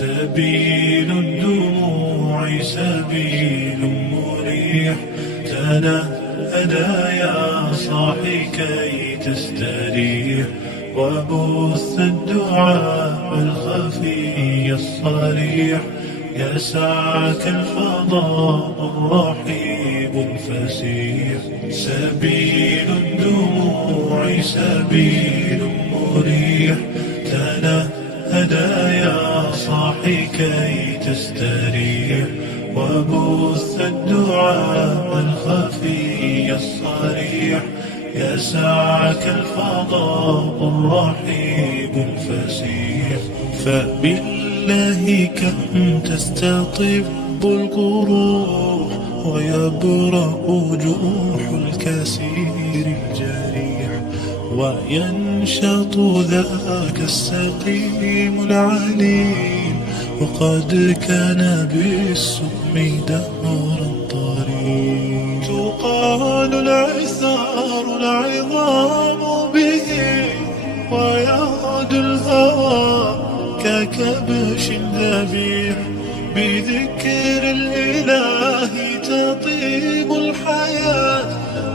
سبيل الدموع سبيل مريح، تنهدى يا صاحي كي تستريح، وبث الدعاء الخفي الصريح، يسعك الفضاء الرحيب الفسيح. سبيل الدموع سبيل مريح، تنهدى يا صاحي كي تستريح، وبث الدعاء الخفي الصريح، يسعك الفضاء الرحيب الفسيح. فبالله كم تستطب القروح، ويبرأ جروح الكسير الجريح، وينشط ذاك السقيم العليم، وقد كان بالسم دهرا طريق. تقال العثار العظام به، ويعد الهوى ككبش ذبيح، بذكر الإله تطيب الحياة،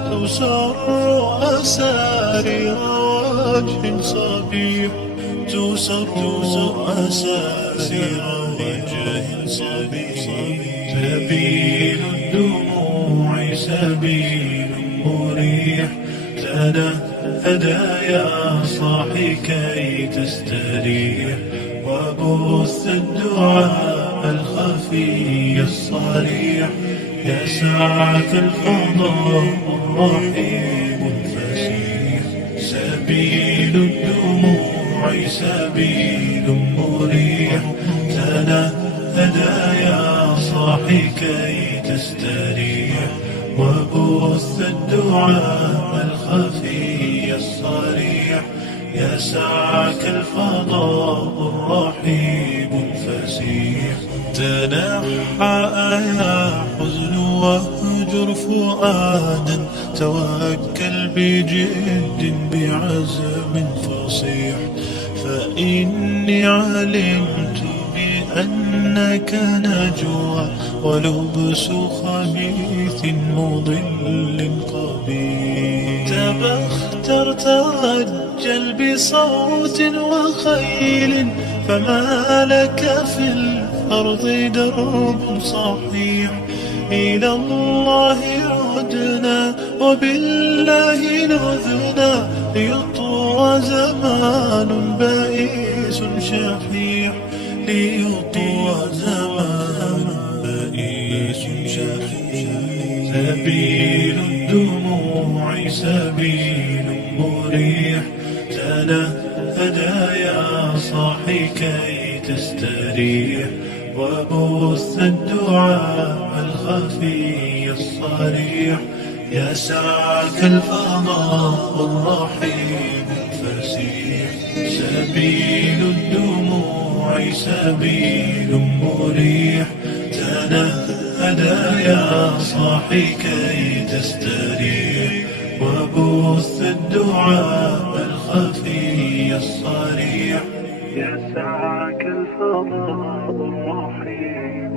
تسر أسارير وجه صبيح، تسر أسارير وجه صبيح. سبيل الدموع سبيل مريح، تنهدى يا صاحي كي تستريح، وبث الدعاء الخفي الصريح، يسعك الفضاء الرحيب الفسيح. سبيل الدموع سبيل مريح، تنهدى يا صاحي كي تستريح، وبث الدعاء الخفي الصريح، يسعك الفضاء الرحيب الفسيح. تنحى يا حزن واهجر فؤادا، توكل بجد بعزم فصيح، فإني علمت بأنك نجوى، ولبس خبيث مضل قبيح. تبختر ترجل بصوت وخيل، فما لك في الأرض درب صحيح. إلى الله عدنا وبالله نذنا، ليطوى زمان بائس شحيح، ليطوى زمان بائس شحيح. سبيل الدموع سبيل مريح، تنهدى يا صاحي كي تستريح، وبث الدعاء الخفي الصريح، يسعك الفضاء الرحيب الفسيح. سبيل الدموع سبيل مريح، تنهدى يا صاحي كي تستريح، وبث الدعاء الخفي الصريح، يسعك الفضاء الرحيم.